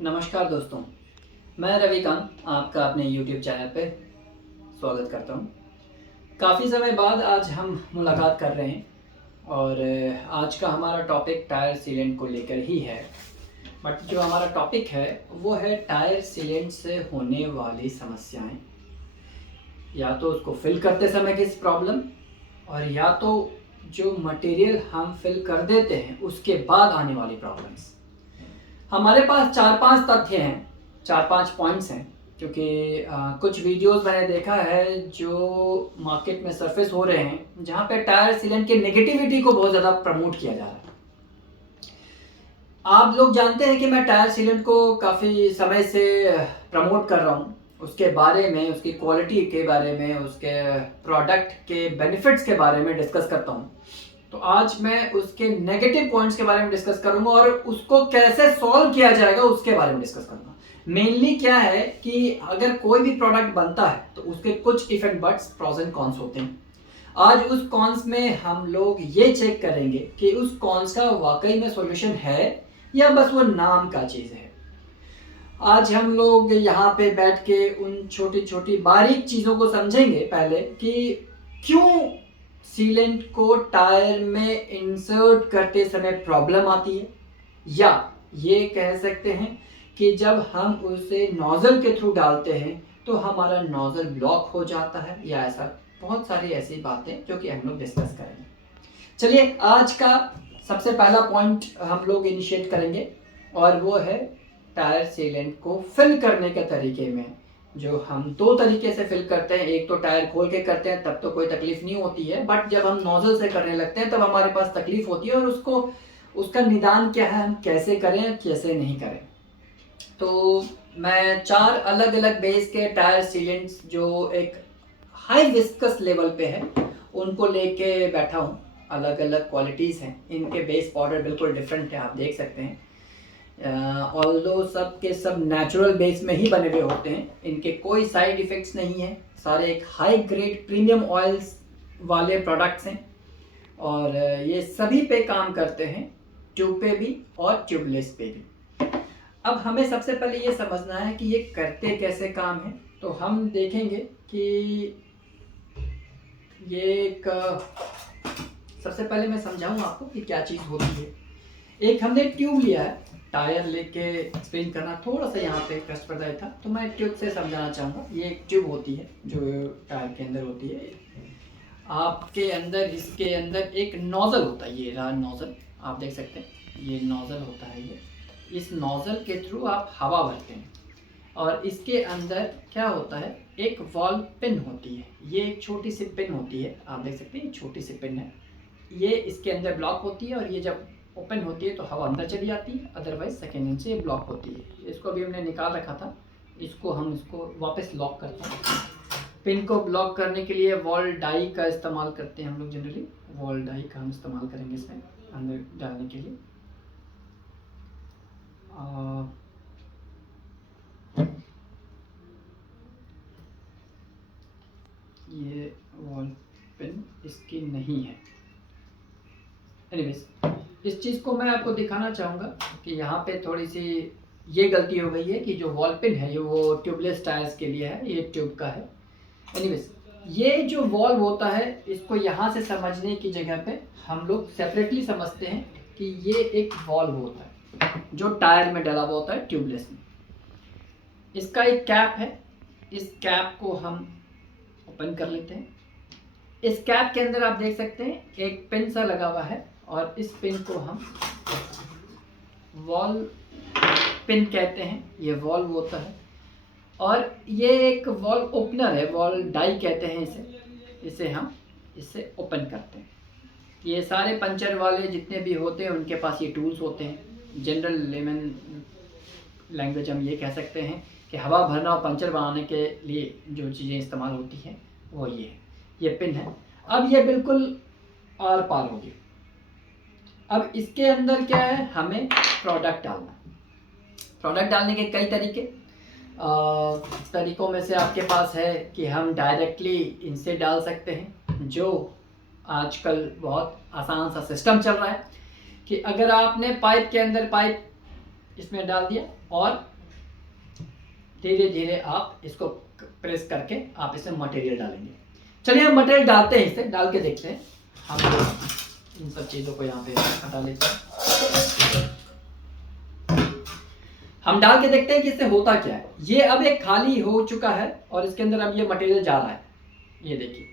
नमस्कार दोस्तों, मैं रविकांत आपका अपने YouTube चैनल पे स्वागत करता हूँ। काफ़ी समय बाद आज हम मुलाकात कर रहे हैं और आज का हमारा टॉपिक टायर सीलेंट को लेकर ही है। बट जो हमारा टॉपिक है वो है टायर सीलेंट से होने वाली समस्याएं, या तो उसको फिल करते समय की प्रॉब्लम और या तो जो मटेरियल हम फिल कर देते हैं उसके बाद आने वाली प्रॉब्लम्स। हमारे पास 4-5 तथ्य हैं, 4-5 पॉइंट्स हैं, क्योंकि कुछ वीडियोस मैंने देखा है जो मार्केट में सरफेस हो रहे हैं जहाँ पे टायर सीलेंट के नेगेटिविटी को बहुत ज़्यादा प्रमोट किया जा रहा है। आप लोग जानते हैं कि मैं टायर सीलेंट को काफ़ी समय से प्रमोट कर रहा हूँ, उसके बारे में, उसकी क्वालिटी के बारे में, उसके प्रोडक्ट के बेनिफिट्स के बारे में डिस्कस करता हूँ। तो आज मैं उसके नेगेटिव पॉइंट्स के बारे में डिस्कस करूंगा और उसको कैसे सॉल्व किया जाएगा उसके बारे में डिस्कस करूंगा। मेनली क्या है कि अगर कोई भी प्रोडक्ट बनता है तो उसके कुछ effect buts, pros and cons होते हैं। आज उस कॉन्स में हम लोग ये चेक करेंगे कि उस कॉन्स का वाकई में सॉल्यूशन है या बस वो नाम का चीज़ है। आज हम लोग यहाँ पे बैठ के उन छोटी छोटी बारीक चीज़ों को समझेंगे पहले कि क्यों सीलेंट को टायर में इंसर्ट करते समय प्रॉब्लम आती है, या ये कह सकते हैं कि जब हम उसे नोजल के थ्रू डालते हैं तो हमारा नोजल ब्लॉक हो जाता है, या ऐसा बहुत सारी ऐसी बातें जो कि हम लोग डिस्कस करेंगे। चलिए आज का सबसे पहला पॉइंट हम लोग इनिशिएट करेंगे और वो है टायर सीलेंट को फिल करने के तरीके में। जो हम दो तरीके से फिल करते हैं, एक तो टायर खोल के करते हैं तब तो कोई तकलीफ नहीं होती है, बट जब हम नोजल से करने लगते हैं तब हमारे पास तकलीफ होती है और उसका निदान क्या है, हम कैसे करें कैसे नहीं करें। तो मैं 4 अलग अलग बेस के टायर सीलेंट्स जो एक हाई विस्कस लेवल पे है उनको लेके बैठा हूँ। अलग अलग क्वालिटीज़ हैं, इनके बेस पाउडर बिल्कुल डिफरेंट है, आप देख सकते हैं। ऑल्दो सब के सब नेचुरल बेस में ही बने हुए होते हैं, इनके कोई साइड इफ़ेक्ट्स नहीं है, सारे एक हाई ग्रेड प्रीमियम ऑयल्स वाले प्रोडक्ट्स हैं और ये सभी पे काम करते हैं, ट्यूब पे भी और ट्यूबलेस पे भी। अब हमें सबसे पहले ये समझना है कि ये करते कैसे काम है। तो हम देखेंगे कि ये एक सबसे पहले मैं समझाऊँ आपको कि क्या चीज़ होती है। एक हमने ट्यूब लिया है, टायर लेके एक्सप्लेन करना थोड़ा सा यहाँ पे कष्टप्रदायी था, तो मैं ट्यूब से समझाना चाहूँगा। ये एक ट्यूब होती है जो टायर के अंदर होती है। आपके अंदर, इसके अंदर एक नोज़ल होता है, ये रहा नोज़ल, आप देख सकते हैं ये नोज़ल होता है। ये इस नोज़ल के थ्रू आप हवा भरते हैं और इसके अंदर क्या होता है, एक वॉल्व पिन होती है। ये एक छोटी सी पिन होती है, आप देख सकते हैं छोटी सी पिन है, ये इसके अंदर ब्लॉक होती है और ये जब ओपन होती है तो हवा अंदर चली जाती है, अदरवाइज सेकेंड इंच से ब्लॉक होती है। इसको अभी हमने निकाल रखा था, इसको वापस लॉक करते हैं। पिन को ब्लॉक करने के लिए वॉल डाई का इस्तेमाल करते हैं हम लोग, जनरली वॉल डाई का हम इस्तेमाल करेंगे इसमें अंदर डालने के लिए। ये वॉल पिन इसकी नहीं है। एनीवेज, इस चीज़ को मैं आपको दिखाना चाहूँगा कि यहाँ पे थोड़ी सी ये गलती हो गई है कि जो वॉल पिन है ये वो ट्यूबलेस टायर्स के लिए है, ये ट्यूब का है। एनीवेज, ये जो वॉल्व होता है इसको यहाँ से समझने की जगह पे हम लोग सेपरेटली समझते हैं कि ये एक वॉल्व होता है जो टायर में डला हुआ होता है ट्यूबलेस में। इसका एक कैप है, इस कैप को हम ओपन कर लेते हैं। इस कैप के अंदर आप देख सकते हैं एक पिन सा लगा हुआ है और इस पिन को हम वॉल पिन कहते हैं, ये वॉल्व होता है। और ये एक वॉल्व ओपनर है, वॉल्व डाई कहते हैं इसे हम इससे ओपन करते हैं। ये सारे पंचर वाले जितने भी होते हैं उनके पास ये टूल्स होते हैं। जनरल लेमन लैंग्वेज हम ये कह सकते हैं कि हवा भरना और पंचर बनाने के लिए जो चीज़ें इस्तेमाल होती हैं वो ये पिन है। अब ये बिल्कुल आर पार हो गई। अब इसके अंदर क्या है, हमें प्रोडक्ट डालना। प्रोडक्ट डालने के कई तरीकों में से आपके पास है कि हम डायरेक्टली इनसे डाल सकते हैं, जो आजकल बहुत आसान सा सिस्टम चल रहा है कि अगर आपने पाइप के अंदर पाइप इसमें डाल दिया और धीरे धीरे आप इसको प्रेस करके आप इसमें मटेरियल डालेंगे। चलिए हम मटेरियल डालते हैं, इसे डाल के देखते हैं। हम इन सब चीज़ों को यहाँ पे हटा लेते हैं। हम डाल के देखते हैं कि इससे होता क्या है। ये अब एक खाली हो चुका है और इसके अंदर अब ये मटेरियल जा रहा है। ये देखिए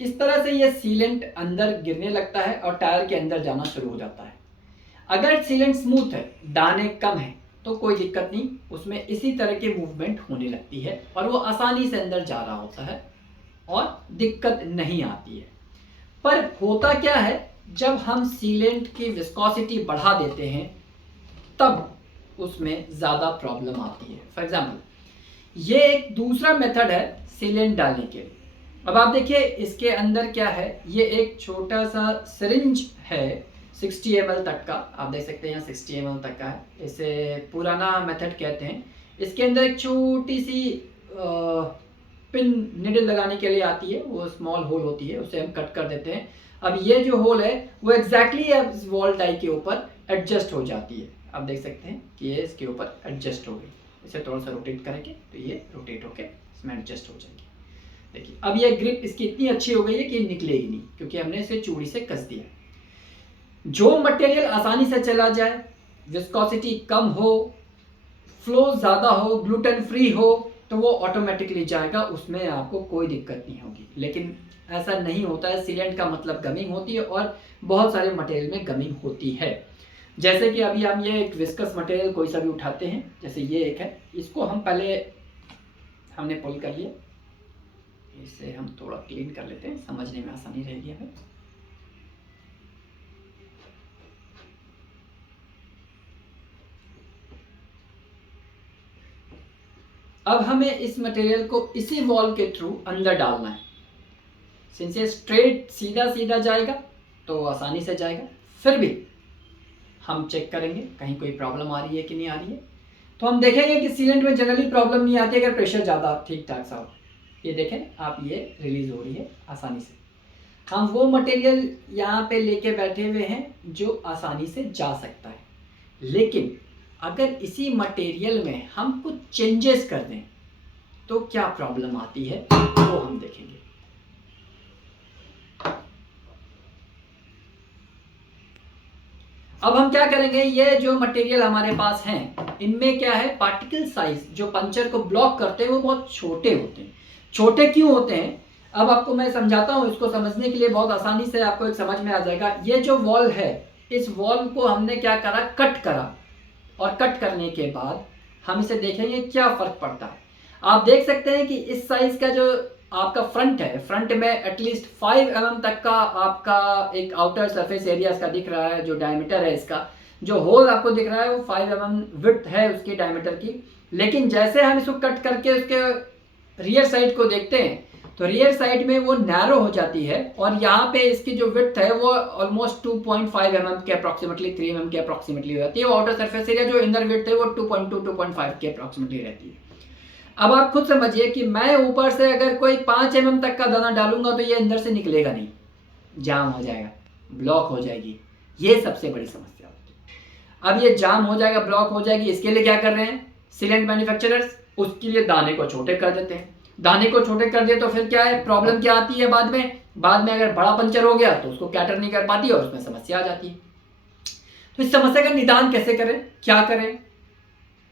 इस तरह से ये सीलेंट अंदर गिरने लगता है और टायर के अंदर जाना शुरू हो जाता है। अगर सीलेंट स्मूथ है, दाने कम है, तो कोई दिक्कत नहीं, उसमें इसी तरह की मूवमेंट होने लगती है और वो आसानी से अंदर जा रहा होता है और दिक्कत नहीं आती है। पर होता क्या है, जब हम सीलेंट की विस्कोसिटी बढ़ा देते हैं तब उसमें ज़्यादा प्रॉब्लम आती है। फॉर एग्जाम्पल ये एक दूसरा मेथड है सीलेंट डालने के लिए। अब आप देखिए इसके अंदर क्या है, ये एक छोटा सा सिरिंज है 60 ml तक का, आप देख सकते हैं यहाँ 60 ml तक का है, इसे पुराना मेथड कहते हैं। इसके अंदर एक छोटी सी पिन निडल लगाने के लिए आती है, वो स्मॉल होल होती है, उसे हम कट कर देते हैं। अब ये जो होल है वो एग्जैक्टली इस वॉल टाई के ऊपर एडजस्ट हो जाती है। आप देख सकते हैं कि ये इसके ऊपर एडजस्ट हो गई। इसे थोड़ा सा रोटेट करेंगे तो ये रोटेट होके इसमें एडजस्ट हो जाएगी। देखिए अब ये ग्रिप इसकी इतनी अच्छी हो गई है कि निकलेगी नहीं, क्योंकि हमने इसे चूड़ी से कस दिया। जो मटेरियल आसानी से चला जाए, विस्कोसिटी कम हो, फ्लो ज़्यादा हो, ग्लूटेन फ्री हो, तो वो ऑटोमेटिकली जाएगा, उसमें आपको कोई दिक्कत नहीं होगी। लेकिन ऐसा नहीं होता है। सीलेंट का मतलब गमिंग होती है और बहुत सारे मटेरियल में गमिंग होती है। जैसे कि अभी हम ये एक विस्कस मटेरियल कोई सा भी उठाते हैं, जैसे ये एक है, इसको हम पहले हमने पुल कर लिया, इसे हम थोड़ा क्लीन कर लेते हैं, समझने में आसानी रहेगी हमें। अब हमें इस मटेरियल को इसी वॉल के थ्रू अंदर डालना है। सिंस ये स्ट्रेट सीधा सीधा जाएगा तो आसानी से जाएगा। फिर भी हम चेक करेंगे कहीं कोई प्रॉब्लम आ रही है कि नहीं आ रही है। तो हम देखेंगे कि सीलेंट में जनरली प्रॉब्लम नहीं आती अगर प्रेशर ज़्यादा ठीक ठाक सा हो। ये देखें आप, ये रिलीज हो रही है आसानी से। हम वो मटेरियल यहाँ पे लेके बैठे हुए हैं जो आसानी से जा सकता है। लेकिन अगर इसी मटेरियल में हम कुछ चेंजेस कर दें तो क्या प्रॉब्लम आती है वो हम देखेंगे। अब हम क्या करेंगे, ये जो मटेरियल हमारे पास हैं इनमें क्या है, पार्टिकल साइज जो पंचर को ब्लॉक करते हैं वो बहुत छोटे होते हैं। छोटे क्यों होते हैं अब आपको मैं समझाता हूँ। इसको समझने के लिए बहुत आसानी से आपको एक समझ में आ जाएगा। ये जो वॉल है, इस वॉल को हमने क्या करा, कट करा, और कट करने के बाद हम इसे देखेंगे क्या फर्क पड़ता है। आप देख सकते हैं कि इस साइज का जो आपका फ्रंट है, फ्रंट में एटलीस्ट 5 mm तक का आपका एक आउटर सरफेस एरिया इसका दिख रहा है। जो डायमीटर है इसका, जो होल आपको दिख रहा है वो 5 mm विड्थ है उसकी डायमीटर की। लेकिन जैसे हम इसको कट करके उसके रियर साइड को देखते हैं तो रियर साइड में वो नैरो हो जाती है और यहाँ पे इसकी जो विड्थ है वो ऑलमोस्ट 2.5 mm के अप्रॉक्सीमेटली 3 mm के अप्रॉक्सीमेटली हो जाती है। वो आउटर सरफेस एरिया जो इनर विड्थ है वो 2.2-2.5 के अप्रॉक्सीमेटली रहती है। अब आप खुद समझिए कि मैं ऊपर से अगर कोई 5 mm तक का दाना डालूंगा तो ये अंदर से निकलेगा नहीं, जाम हो जाएगा, ब्लॉक हो जाएगी। ये सबसे बड़ी समस्या होती है। अब ये जाम हो जाएगा, ब्लॉक हो जाएगी, इसके लिए क्या कर रहे हैं सीलेंट मैन्युफैक्चरर्स, उसके लिए दाने को छोटे कर देते हैं। दाने को छोटे कर दिए तो फिर क्या है, प्रॉब्लम क्या आती है बाद में अगर बड़ा पंचर हो गया तो उसको कैटर नहीं कर पाती और उसमें समस्या आ जाती है। तो इस समस्या का निदान कैसे करें, क्या करें?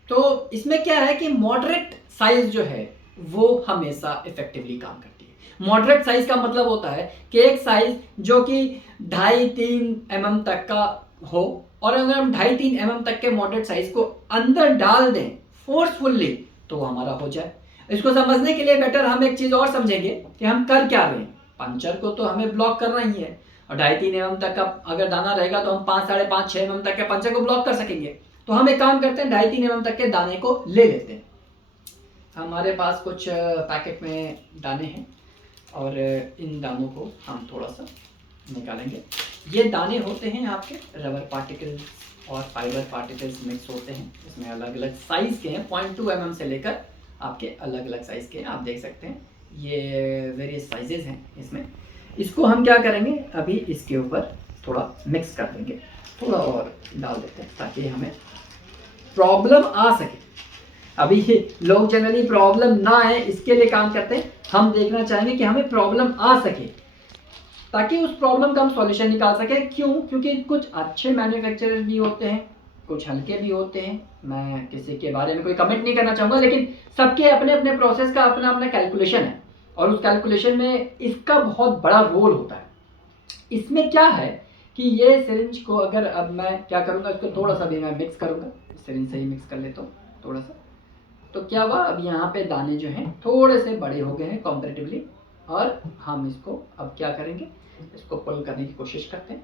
तो इसमें क्या है कि मॉडरेट साइज जो है वो हमेशा इफेक्टिवली काम करती है। मॉडरेट साइज का मतलब होता है कि एक साइज जो कि 2.5-3 mm तक का हो, और अगर हम 2.5-3 mm तक के मॉडरेट साइज को अंदर डाल दें फोर्सफुल्ली तो वो हमारा हो जाए। इसको समझने के लिए बेटर हम एक चीज और समझेंगे कि हम कर क्या रहे हैं। पंचर को तो हमें ब्लॉक करना ही है और 2.5-3 mm तक का अगर दाना रहेगा तो हम 5-5.5-6 mm तक के पंचर को ब्लॉक कर सकेंगे। तो हम एक काम करते हैं, 2.5-3 mm तक के दाने को ले लेते हैं। हमारे पास कुछ पैकेट में दाने हैं और इन दानों को हम थोड़ा सा निकालेंगे। ये दाने होते हैं आपके रबर पार्टिकल्स और फाइबर पार्टिकल्स मिक्स होते हैं। इसमें अलग अलग साइज के हैं, 0.2 mm से लेकर आपके अलग अलग साइज के हैं। आप देख सकते हैं ये वेरियस साइजेस हैं इसमें। इसको हम क्या करेंगे, अभी इसके ऊपर थोड़ा मिक्स कर देंगे, थोड़ा और डाल देते हैं ताकि हमें प्रॉब्लम आ सके। अभी लोग जनरली प्रॉब्लम ना आए इसके लिए काम करते हैं, हम देखना चाहेंगे कि हमें प्रॉब्लम आ सके ताकि उस प्रॉब्लम का हम सॉल्यूशन निकाल सके। क्यों? क्योंकि कुछ अच्छे मैन्युफैक्चरर भी होते हैं, कुछ हल्के भी होते हैं। मैं किसी के बारे में कोई कमेंट नहीं करना चाहूँगा, लेकिन सबके अपने अपने प्रोसेस का अपना अपना कैलकुलेशन है और उस कैलकुलेशन में इसका बहुत बड़ा रोल होता है। इसमें क्या है कि ये सिरिंज को अगर अब मैं क्या करूँगा, इसको थोड़ा सा भी मैं मिक्स करूँगा, सिरिंज से ही मिक्स कर लेता हूँ थोड़ा सा। तो क्या हुआ, अब यहाँ पे दाने जो हैं थोड़े से बड़े हो गए हैं कंपैरेटिवली, और हम इसको अब क्या करेंगे, इसको पुल करने की कोशिश करते हैं।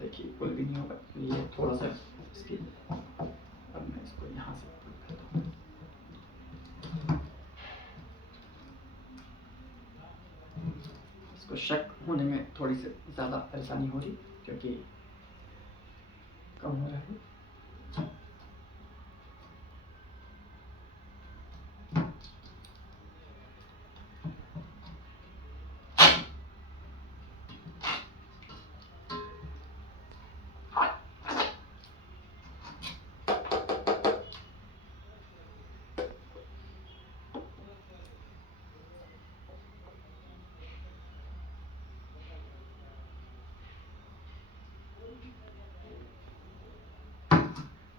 देखिए पुल भी नहीं होगा, ये थोड़ा सा इसकी, अब मैं इसको यहाँ से पुल करता हूँ। इसको शक होने में थोड़ी सी ज़्यादा परेशानी हो रही क्योंकि कम हो रहा है।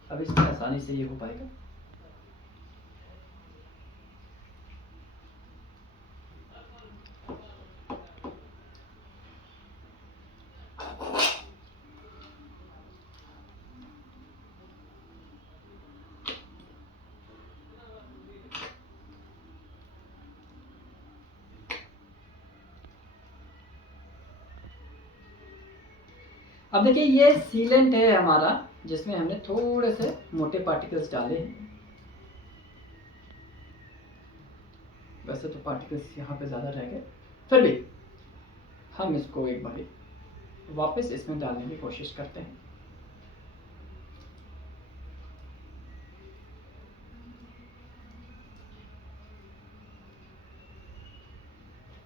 अब इसमें आसानी से ये हो पाएगा। अब देखिए ये सीलेंट है हमारा, जिसमें हमने थोड़े से मोटे पार्टिकल्स डाले हैं। वैसे तो पार्टिकल्स यहाँ पे ज़्यादा रह गए, फिर भी हम इसको एक बार वापस इसमें डालने की कोशिश करते हैं।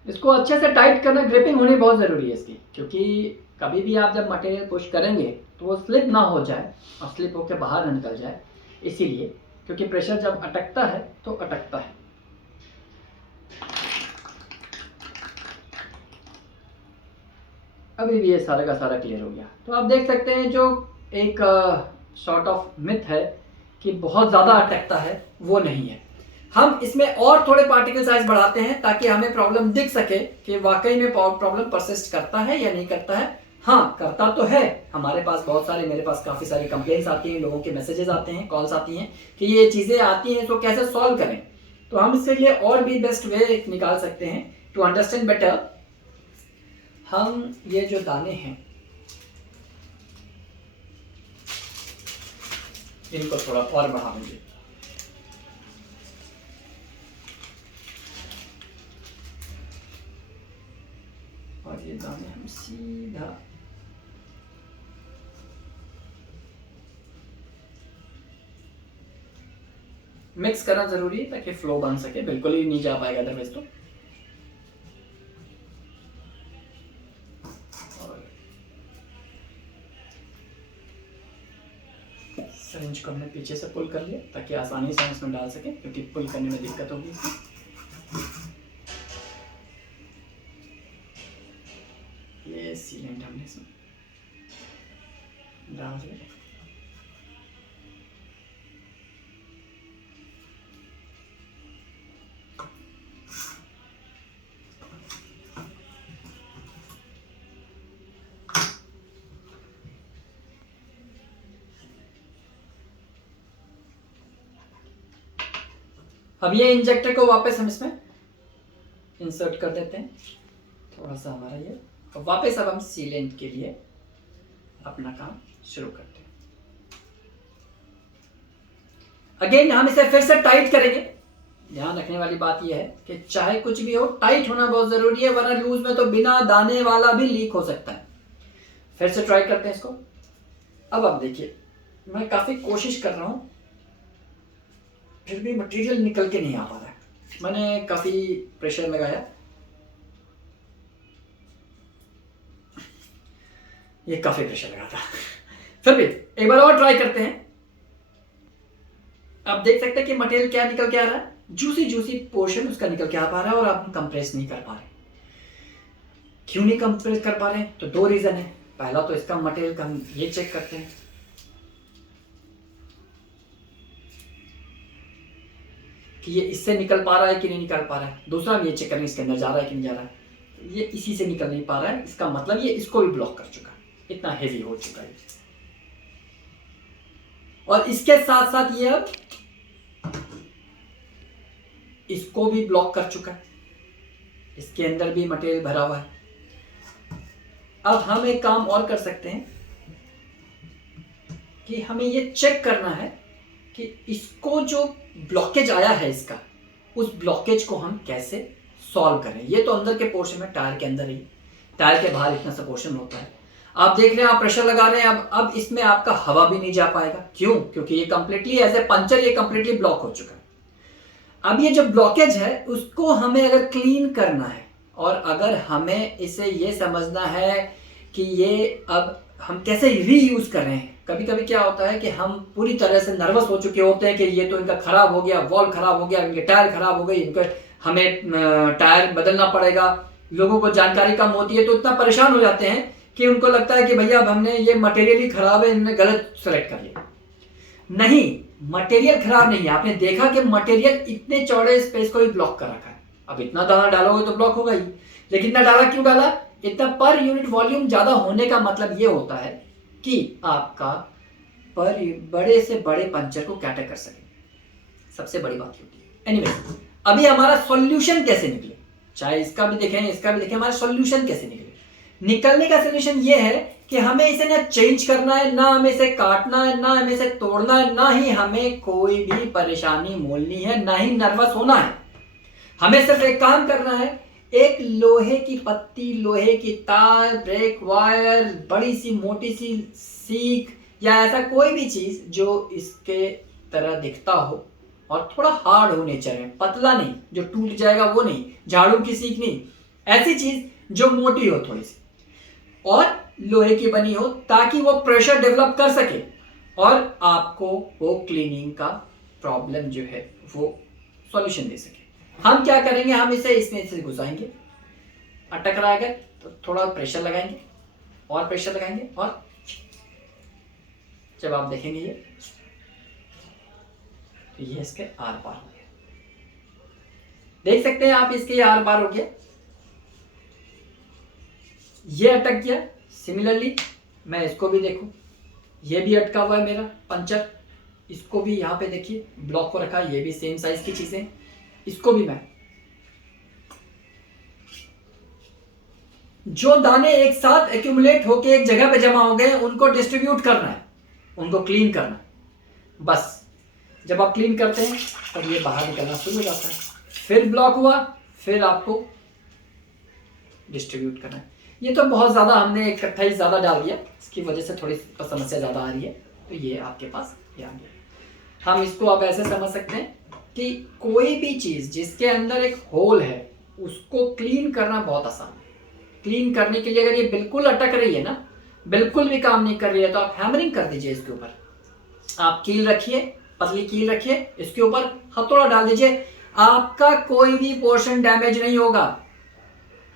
इसको अच्छे से टाइट करना, ग्रिपिंग होनी बहुत ज़रूरी है इसकी, क्योंकि कभी भी आप जब मटेरियल पुश करेंगे तो वो स्लिप ना हो जाए और स्लिप होकर बाहर ना निकल जाए, इसीलिए, क्योंकि प्रेशर जब अटकता है तो अटकता है। अभी भी ये सारा का सारा क्लियर हो गया। तो आप देख सकते हैं जो एक सॉर्ट ऑफ मिथ है कि बहुत ज़्यादा अटकता है, वो नहीं है। हम इसमें और थोड़े पार्टिकल साइज बढ़ाते हैं ताकि हमें प्रॉब्लम दिख सके कि वाकई में प्रॉब्लम परसिस्ट करता है या नहीं करता है। हाँ, करता तो है। हमारे पास बहुत सारे, मेरे पास काफ़ी सारी कंप्लेंट्स आती हैं, लोगों के मैसेजेस आते हैं, कॉल्स आती हैं कि ये चीज़ें आती हैं, इसको कैसे सॉल्व करें। तो हम इसके लिए और भी बेस्ट वे निकाल सकते हैं टू अंडरस्टैंड बेटर। हम ये जो दाने हैं इनको थोड़ा और बढ़ा देंगे। और ये दाने हम सीधा मिक्स करना जरूरी है ताकि फ्लो बन सके, बिल्कुल ही नहीं जा पाएगा अदरवाइज। तो सिरिंज को हमने पीछे से पुल कर लिया ताकि आसानी से हम इसमें डाल सके, क्योंकि पुल करने में दिक्कत होगी इसमें। ये सीलेंट हमने इसमें डाल दिया। अब ये इंजेक्टर को वापस हम इसमें इंसर्ट कर देते हैं, थोड़ा सा हमारा ये, और वापस अब हम सीलेंट के लिए अपना काम शुरू करते हैं। अगेन हम इसे फिर से टाइट करेंगे। ध्यान रखने वाली बात यह है कि चाहे कुछ भी हो, टाइट होना बहुत जरूरी है, वरना लूज में तो बिना दाने वाला भी लीक हो सकता है। फिर से ट्राई करते हैं इसको। अब आप देखिए, मैं काफी कोशिश कर रहा हूं, फिर भी मटेरियल निकल के नहीं आ पा रहा है। मैंने काफी प्रेशर लगाया, ये काफी प्रेशर लगा था। फिर भी एक बार और ट्राई करते हैं। आप देख सकते हैं कि मटेरियल क्या निकल के आ रहा है, जूसी जूसी पोर्शन उसका निकल के आ पा रहा है और आप कंप्रेस नहीं कर पा रहे। क्यों नहीं कंप्रेस कर पा रहे हैं? तो दो रीजन है। पहला तो इसका मटेरियल का हम ये चेक करते हैं कि ये इससे निकल पा रहा है कि नहीं निकल पा रहा है। दूसरा हम ये चेक करेंगे इसके अंदर जा रहा है कि नहीं जा रहा है। ये इसी से निकल नहीं पा रहा है, इसका मतलब ये इसको भी ब्लॉक कर चुका है, इतना हेवी हो चुका है। और इसके साथ साथ ये अब इसको भी ब्लॉक कर चुका है, इसके अंदर भी मटेरियल भरा हुआ है। अब हम एक काम और कर सकते हैं कि हमें ये चेक करना है कि इसको जो ब्लॉकेज आया है इसका, उस ब्लॉकेज को हम कैसे सॉल्व करें। ये तो अंदर के पोर्शन में, टायर के अंदर ही, टायर के बाहर इतना सा पोर्शन होता है। आप देख रहे हैं, आप प्रेशर लगा रहे हैं, अब इसमें आपका हवा भी नहीं जा पाएगा। क्यों? क्योंकि ये कंप्लीटली एज ए पंचर ये कंप्लीटली ब्लॉक हो चुका है। अब ये जो ब्लॉकेज है उसको हमें अगर क्लीन करना है और अगर हमें इसे ये समझना है कि ये अब हम कैसे रीयूज कर रहे हैं। कभी कभी क्या होता है कि हम पूरी तरह से नर्वस हो चुके होते हैं कि ये तो इनका खराब हो गया, वॉल्व खराब हो गया, इनके टायर खराब हो गई, इनके हमें टायर बदलना पड़ेगा। लोगों को जानकारी कम होती है तो इतना परेशान हो जाते हैं कि उनको लगता है कि भैया अब हमने ये मटेरियल ही खराब है, इन्होंने गलत सेलेक्ट कर लिया। नहीं, मटेरियल खराब नहीं है। आपने देखा कि मटेरियल इतने चौड़े स्पेस को ही ब्लॉक कर रखा है। अब इतना दाना डालोगे तो ब्लॉक होगा ही, लेकिन इतना डाला क्यों डाला? इतना पर यूनिट वॉल्यूम ज्यादा होने का मतलब ये होता है कि आपका पर बड़े से बड़े पंचर को कैटर कर सके, सबसे बड़ी बात होती है। एनीवे, अभी हमारा सॉल्यूशन कैसे निकले, चाहे इसका भी देखें इसका भी देखें, हमारा सॉल्यूशन कैसे निकले। निकलने का सॉल्यूशन ये है कि हमें इसे ना चेंज करना है, ना हमें इसे काटना है, ना हमें इसे तोड़ना है, ना ही हमें कोई भी परेशानी मोलनी है, ना ही नर्वस होना है। हमें सिर्फ एक काम करना है, एक लोहे की पत्ती, लोहे की तार, ब्रेक वायर, बड़ी सी मोटी सी सीख या ऐसा कोई भी चीज जो इसके तरह दिखता हो और थोड़ा हार्ड हो नेचर है, पतला नहीं जो टूट जाएगा वो नहीं, झाड़ू की सीख नहीं, ऐसी चीज जो मोटी हो थोड़ी सी और लोहे की बनी हो, ताकि वो प्रेशर डेवलप कर सके और आपको वो क्लीनिंग का प्रॉब्लम जो है वो सॉल्यूशन दे सके। हम क्या करेंगे, हम इसे इसमें से घुसाएंगे, अटक रहा है तो थोड़ा प्रेशर लगाएंगे और प्रेशर लगाएंगे, और जब आप देखेंगे ये तो ये इसके आर पार हो गया। देख सकते हैं आप, इसके आर पार हो गया, ये अटक गया। सिमिलरली मैं इसको भी देखूं, ये भी अटका हुआ है मेरा पंचर, इसको भी यहाँ पे देखिए ब्लॉक को रखा, ये भी सेम साइज की चीजें, इसको भी मैं जो दाने एक साथ एक्यूमुलेट होके एक जगह पे जमा हो गए उनको डिस्ट्रीब्यूट करना है, उनको क्लीन करना है। बस जब आप क्लीन करते हैं तब ये बाहर निकलना शुरू हो जाता है, फिर ब्लॉक हुआ, फिर आपको डिस्ट्रीब्यूट करना है। ये तो बहुत ज़्यादा हमने इकट्ठा ही ज़्यादा डाल दिया, इसकी वजह से थोड़ी समस्या ज़्यादा आ रही है, तो ये आपके पास ये आ गया। हम इसको आप ऐसे समझ सकते हैं कि कोई भी चीज़ जिसके अंदर एक होल है उसको क्लीन करना बहुत आसान है। क्लीन करने के लिए अगर ये बिल्कुल अटक रही है ना, बिल्कुल भी काम नहीं कर रही है, तो आप हैमरिंग कर दीजिए इसके ऊपर। आप कील रखिए, पतली कील रखिए, इसके ऊपर हथौड़ा डाल दीजिए, आपका कोई भी पोर्शन डैमेज नहीं होगा।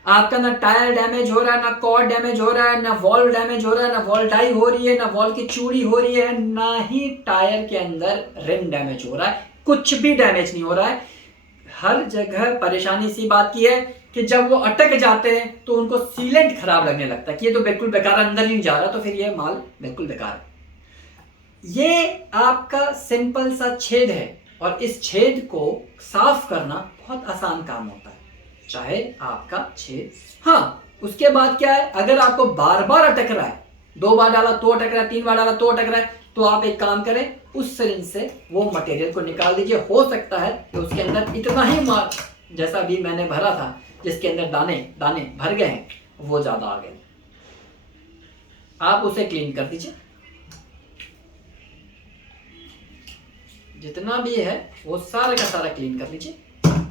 आपका ना टायर डैमेज हो रहा है, ना कॉर्ड डैमेज हो रहा है, ना वॉल्व डैमेज हो रहा है, ना वॉल्व टाई हो रही है, ना वॉल्व की चूड़ी हो रही है, ना ही टायर के अंदर रिम डैमेज हो रहा है, कुछ भी डैमेज नहीं हो रहा है। हर जगह परेशानी सी बात की है कि जब वो अटक जाते हैं तो उनको सीलेंट खराब लगने लगता है कि ये तो बिल्कुल बेकार, अंदर ही नहीं जा रहा, तो फिर ये माल बिल्कुल बेकार है। ये आपका सिंपल सा छेद है और इस छेद को साफ करना बहुत आसान काम होता है, चाहे आपका छेद। हाँ, उसके बाद क्या है, अगर आपको बार बार अटक रहा है, 2 बार डाला तो अटक रहा है, 3 बार डाला तो अटक रहा है, तो आप एक काम करें, उस सिरिंज से वो मटेरियल को निकाल दीजिए। हो सकता है कि उसके अंदर इतना ही माल जैसा भी मैंने भरा था, जिसके अंदर दाने दाने भर गए हैं, वो ज्यादा आ गए, आप उसे क्लीन कर दीजिए। जितना भी है वो सारा का सारा क्लीन कर लीजिए,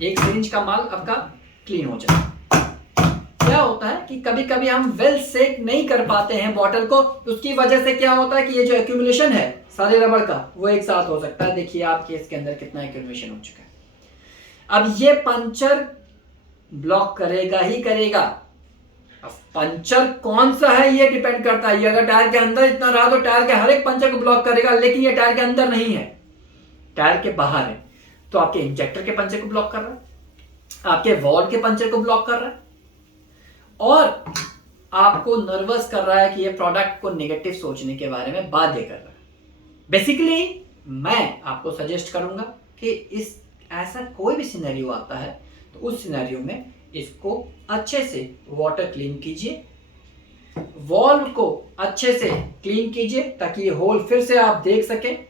एक सिरिंज का माल आपका क्लीन हो जाए। क्या होता है कि कभी कभी हम वेल सेक नहीं कर पाते हैं बॉटल को, उसकी वजह से क्या होता है कि ये जो एक्यूमुलेशन है सारे रबड़ का वो एक साथ हो सकता है। देखिए आपके इसके अंदर कितना एक्यूमुलेशन हो चुका है। अब ये पंचर ब्लॉक करेगा ही करेगा। अब पंचर कौन सा है ये डिपेंड करता है। ये अगर टायर के अंदर इतना रहा तो टायर के हर एक पंचर को ब्लॉक करेगा, लेकिन ये टायर के अंदर नहीं है, टायर के बाहर है। तो आपके इंजेक्टर के पंचर को ब्लॉक कर रहा है, आपके वॉल्व के पंचर को ब्लॉक कर रहा है, और आपको नर्वस कर रहा है कि ये प्रोडक्ट को नेगेटिव सोचने के बारे में बाध्य कर रहा है। बेसिकली मैं आपको सजेस्ट करूंगा कि इस ऐसा कोई भी सिनेरियो आता है तो उस सिनेरियो में इसको अच्छे से वाटर क्लीन कीजिए, वॉल्व को अच्छे से क्लीन कीजिए ताकि ये होल फिर से आप देख सकें,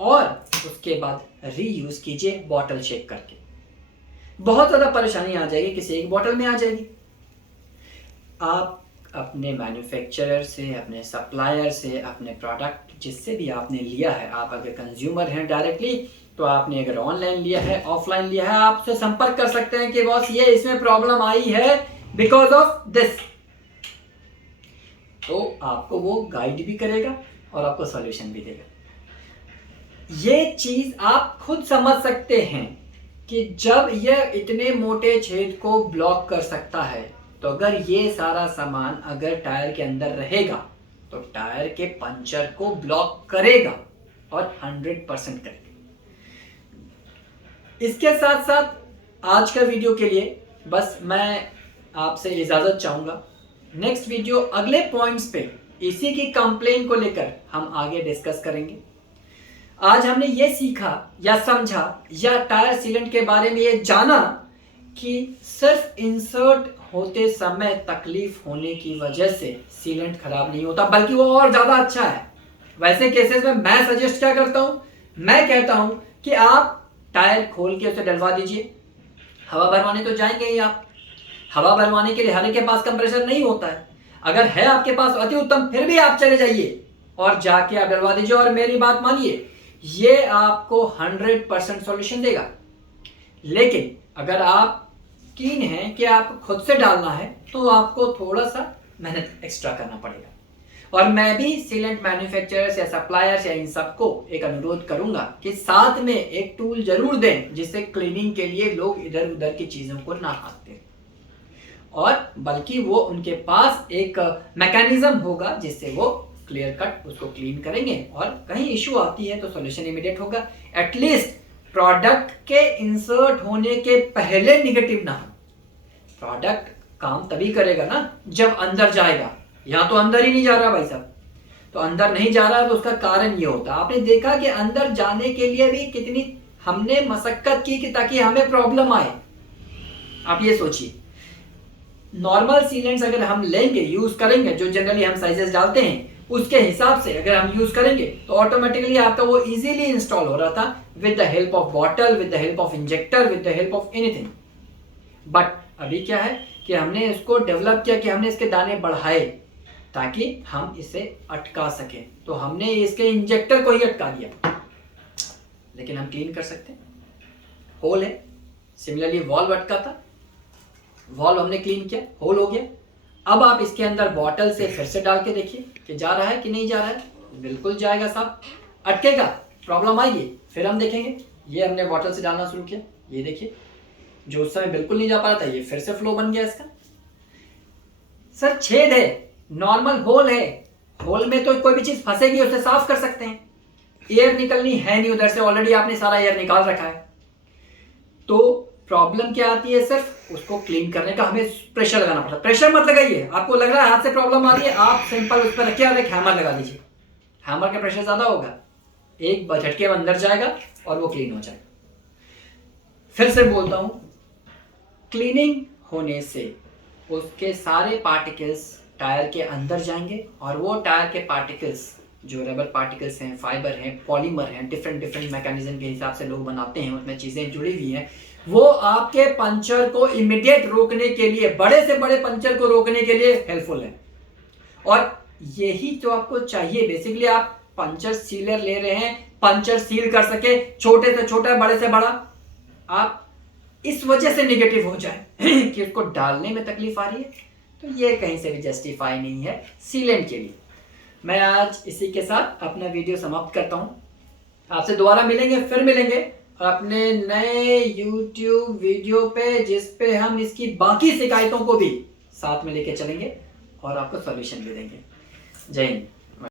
और उसके बाद रीयूज कीजिए बॉटल शेक करके। बहुत ज्यादा परेशानी आ जाएगी, किसी एक बॉटल में आ जाएगी। आप अपने मैन्युफैक्चरर से, अपने सप्लायर से, अपने प्रोडक्ट जिससे भी आपने लिया है, आप अगर कंज्यूमर हैं डायरेक्टली, तो आपने अगर ऑनलाइन लिया है, ऑफलाइन लिया है, आपसे संपर्क कर सकते हैं कि बॉस ये इसमें प्रॉब्लम आई है बिकॉज ऑफ दिस। तो आपको वो गाइड भी करेगा और आपको सॉल्यूशन भी देगा। ये चीज आप खुद समझ सकते हैं कि जब यह इतने मोटे छेद को ब्लॉक कर सकता है, तो अगर ये सारा सामान अगर टायर के अंदर रहेगा तो टायर के पंचर को ब्लॉक करेगा और 100% करेगा। इसके साथ साथ आज का वीडियो के लिए बस मैं आपसे इजाजत चाहूंगा। नेक्स्ट वीडियो अगले पॉइंट्स पे इसी की कंप्लेन को लेकर हम आगे डिस्कस करेंगे। आज हमने ये सीखा या समझा या टायर सीलेंट के बारे में ये जाना कि सिर्फ इंसर्ट होते समय तकलीफ होने की वजह से सीलेंट खराब नहीं होता, बल्कि वो और ज्यादा अच्छा है। वैसे केसेस में मैं सजेस्ट क्या करता हूं, मैं कहता हूं कि आप टायर खोल के उसे डलवा दीजिए। हवा भरवाने तो जाएंगे ही आप, हवा भरवाने के लिए हर एक के पास कंप्रेसर नहीं होता है। अगर है आपके पास अति उत्तम, फिर भी आप चले जाइए और जाके आप डलवा दीजिए। और मेरी बात मानिए, ये आपको 100% सॉल्यूशन देगा। लेकिन अगर आप कीन हैं कि आप खुद से डालना है तो आपको थोड़ा सा मेहनत एक्स्ट्रा करना पड़ेगा। और मैं भी सीलेंट मैन्युफैक्चरर्स या सप्लायर्स या इन सबको एक अनुरोध करूंगा कि साथ में एक टूल जरूर दें जिससे क्लीनिंग के लिए लोग इधर उधर की चीजों को ना हाथ दें, और बल्कि वो उनके पास एक मैकेनिज्म होगा जिससे वो क्लियर कट उसको क्लीन करेंगे, और कहीं इशू आती है तो सॉल्यूशन इमीडिएट होगा। एटलीस्ट प्रोडक्ट के इंसर्ट होने के पहले निगेटिव ना हो। प्रोडक्ट काम तभी करेगा ना जब अंदर जाएगा। यहां तो अंदर ही नहीं जा रहा भाई साहब, तो अंदर नहीं जा रहा है तो उसका कारण ये होता है। आपने देखा कि अंदर जाने के लिए भी कितनी हमने मशक्कत की कि ताकि हमें प्रॉब्लम आए। आप ये सोचिए, नॉर्मल सीलेंट्स अगर हम लेंगे, यूज करेंगे, जो जनरली हम साइजेस डालते हैं उसके हिसाब से अगर हम यूज करेंगे तो ऑटोमेटिकली आपका वो इजीली इंस्टॉल हो रहा था with the help of bottle, with the help of injector, with the help of anything. But अभी क्या है कि हमने इसको डेवलप किया कि हमने इसके दाने बढ़ाए ताकि हम इसे अटका सके। तो हमने इसके इंजेक्टर को ही अटका दिया, लेकिन हम क्लीन कर सकते हैं। होल है, सिमिलरली वॉल्व अटका था, वॉल्व हमने क्लीन किया, होल हो गया। अब आप इसके अंदर बॉटल से फिर से डाल के देखिए कि जा रहा है कि नहीं जा रहा है। बिल्कुल जाएगा साहब, अटकेगा, प्रॉब्लम आएगी, फिर हम देखेंगे। ये हमने बॉटल से डालना शुरू किया, ये देखिए जो उस समय बिल्कुल नहीं जा पा रहा था, ये फिर से फ्लो बन गया इसका। सर छेद है, नॉर्मल होल है, होल में तो कोई भी चीज फंसेगी उसे साफ कर सकते हैं। एयर निकलनी है नहीं उधर से, ऑलरेडी आपने सारा एयर निकाल रखा है। तो प्रॉब्लम क्या आती है, सिर्फ उसको क्लीन करने का हमें प्रेशर लगाना पड़ता है। प्रेशर मत लगाइए, आपको लग रहा है हाथ से प्रॉब्लम आ रही है, आप सिंपल उस पर रखिए और एक हैमर लगा दीजिए। हैमर का प्रेशर ज्यादा होगा, एक झटके में अंदर जाएगा और वो क्लीन हो जाएगा। फिर से बोलता हूं, क्लीनिंग होने से उसके सारे पार्टिकल्स टायर के अंदर जाएंगे, और वो टायर के पार्टिकल्स जो रबर पार्टिकल्स हैं, फाइबर हैं, पॉलीमर हैं, डिफरेंट डिफरेंट मैकेनिज्म के हिसाब से लोग बनाते हैं, उसमें चीजें जुड़ी हुई हैं, वो आपके पंचर को इमीडिएट रोकने के लिए, बड़े से बड़े पंचर को रोकने के लिए हेल्पफुल है। और यही तो आपको चाहिए। बेसिकली आप पंचर सीलर ले रहे हैं, पंचर सील कर सके, छोटे से छोटा, बड़े से बड़ा। आप इस वजह से नेगेटिव हो जाए कि उसको डालने में तकलीफ आ रही है, तो ये कहीं से भी जस्टिफाई नहीं है सीलेंट के लिए। मैं आज इसी के साथ अपना वीडियो समाप्त करता हूँ। आपसे दोबारा मिलेंगे, फिर मिलेंगे और अपने नए YouTube वीडियो पे, जिस पे हम इसकी बाकी शिकायतों को भी साथ में लेके चलेंगे और आपको सॉल्यूशन भी देंगे। जय हिंद।